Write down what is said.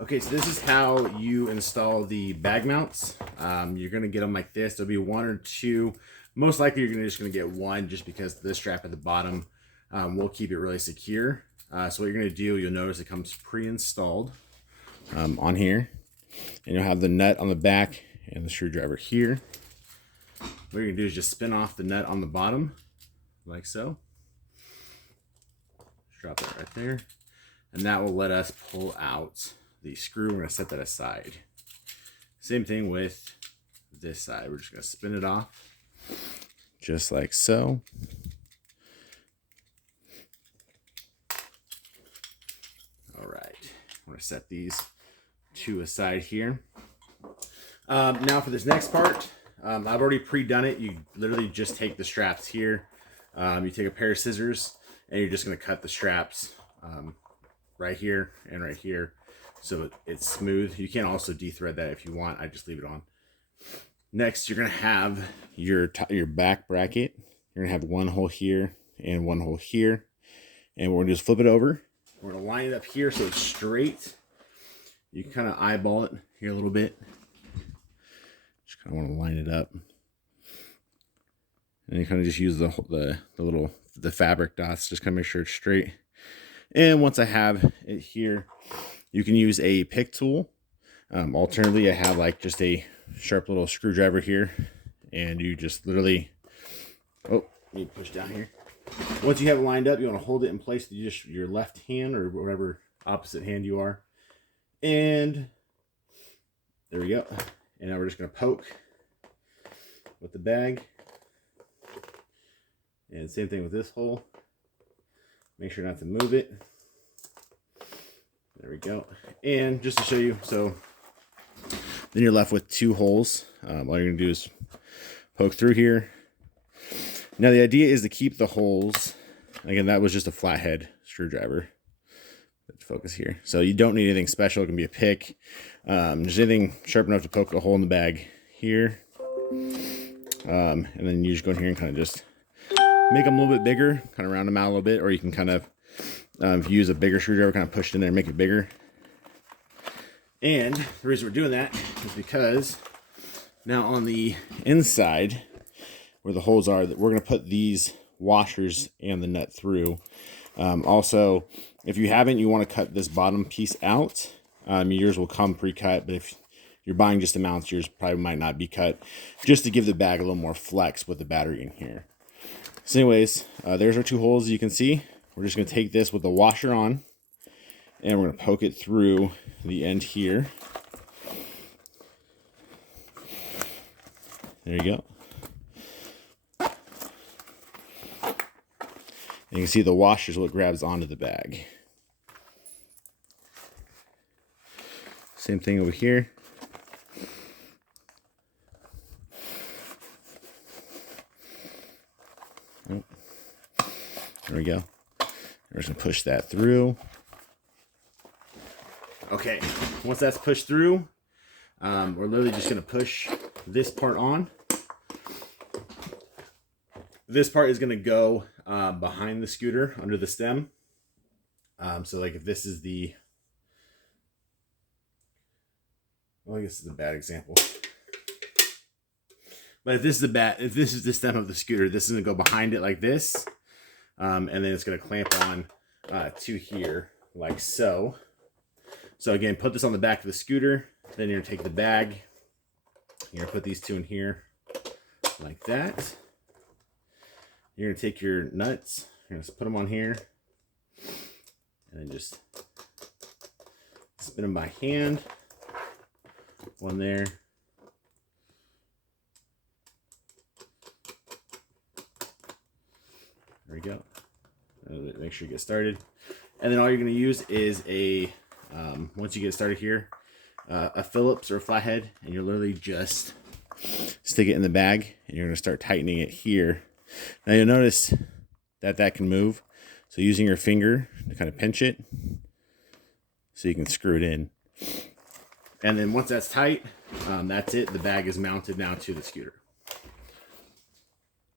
Okay, so this is how you install the bag mounts. You're gonna get them like this. There'll be one or two. Most likely you're just gonna get one just because the strap at the bottom will keep it really secure. So what you're gonna do, you'll notice it comes pre-installed on here. And you'll have the nut on the back and the screwdriver here. What you're gonna do is just spin off the nut on the bottom, like so. Just drop that right there. And that will let us pull out the screw. We're gonna set that aside. Same thing with this side. We're just gonna spin it off, just like so. All right, I'm gonna set these two aside here. Now for this next part, I've already pre-done it. You literally just take the straps here. You take a pair of scissors and you're just gonna cut the straps right here and right here so it's smooth. You can also de-thread that if you want. I just leave it on. Next, you're gonna have your back bracket. You're gonna have one hole here and one hole here, and what we're gonna do is flip it over. We're gonna line it up here so it's straight. You can kind of eyeball it here a little bit. Just kind of want to line it up, and you kind of just use the fabric dots. Just kind of make sure it's straight. And once I have it here, you can use a pick tool. Alternatively, I have like just a sharp little screwdriver here, and you just literally, oh, you push down here. Once you have it lined up, you want to hold it in place with just your left hand or whatever opposite hand you are. And there we go. And now we're just going to poke with the bag. And same thing with this hole. Make sure not to move it. There we go. And just to show you, so then you're left with two holes. All you're going to do is poke through here. Now the idea is to keep the holes. Again, that was just a flathead screwdriver. Let's focus here. So you don't need anything special. It can be a pick. Just anything sharp enough to poke a hole in the bag here. And then you just go in here and kind of just make them a little bit bigger, kind of round them out a little bit, or you can kind of, if you use a bigger screwdriver, kind of push it in there and make it bigger. And the reason we're doing that is because now on the inside, where the holes are, that we're going to put these washers and the nut through. Also, if you haven't, you want to cut this bottom piece out. Yours will come pre-cut, but if you're buying just the mounts, yours probably might not be cut, just to give the bag a little more flex with the battery in here. So anyways, there's our two holes. You can see we're just going to take this with the washer on, and we're going to poke it through the end here. There you go. And you can see the washer is what grabs onto the bag. Same thing over here. Oh, there we go. We're just gonna push that through. Okay, once that's pushed through, we're literally just gonna push this part on. This part is gonna go behind the scooter under the stem. So like if this is the, well, I guess it's a bad example. But if this is the stem of the scooter, this is gonna go behind it like this. And then it's gonna clamp on to here like so. So again, put this on the back of the scooter. Then you're gonna take the bag. You're gonna put these two in here like that. You're gonna take your nuts. You're gonna put them on here, and then just spin them by hand. One there. There we go. Make sure you get started. And then all you're going to use is a, once you get started here, a Phillips or a flathead, and you're literally just stick it in the bag, and you're going to start tightening it here. Now you'll notice that that can move. So using your finger to kind of pinch it so you can screw it in. And then once that's tight, that's it. The bag is mounted now to the scooter.